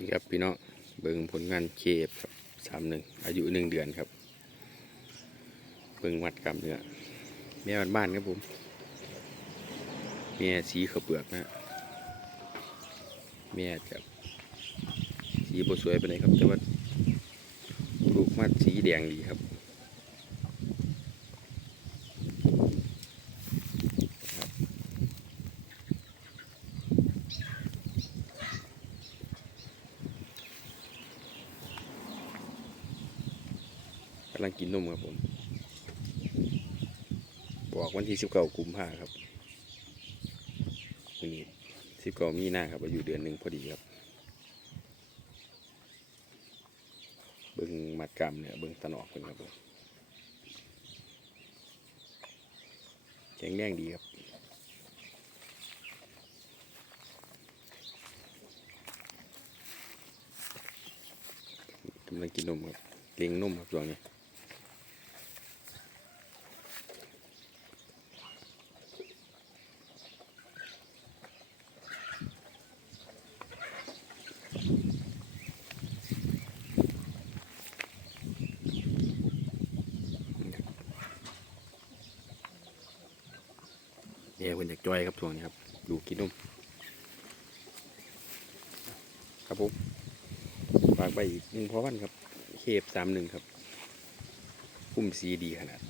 นี่ครับพี่น้องเบิ่งผลงานเคฟครับสามหนึ่งอายุหนึ่งเดือนครับ เบิ่งวัดกำเนื้อแม่บ้านๆครับผมแม่สีขาวเปลือกนะฮะแม่จะสีบสวยไปเลยครับแต่ว่าลูกมัดสีแดงดีครับำลังกินนมครับผม บอกวันที่สิบเก้ากุมภาครับวันนี้สิบเก้ามีนาครับอายุเดือนหนึ่งพอดีครับ เบิ้งมัดกรรมเนี่ยเบิ้งตะนอกเพิ่นครับผมแข็งแรงดีครับกำลังกินนมครับเลี้ยงนมครับช่วงนี้ เนี่ยเพิ่นอยากจอยครับช่วงนี้ครับดูกินนุ่มครับผมฝากไปอีกหนึ่งพอวันครับเคฟสามหนึ่งครับพุ่มสีดีขนาด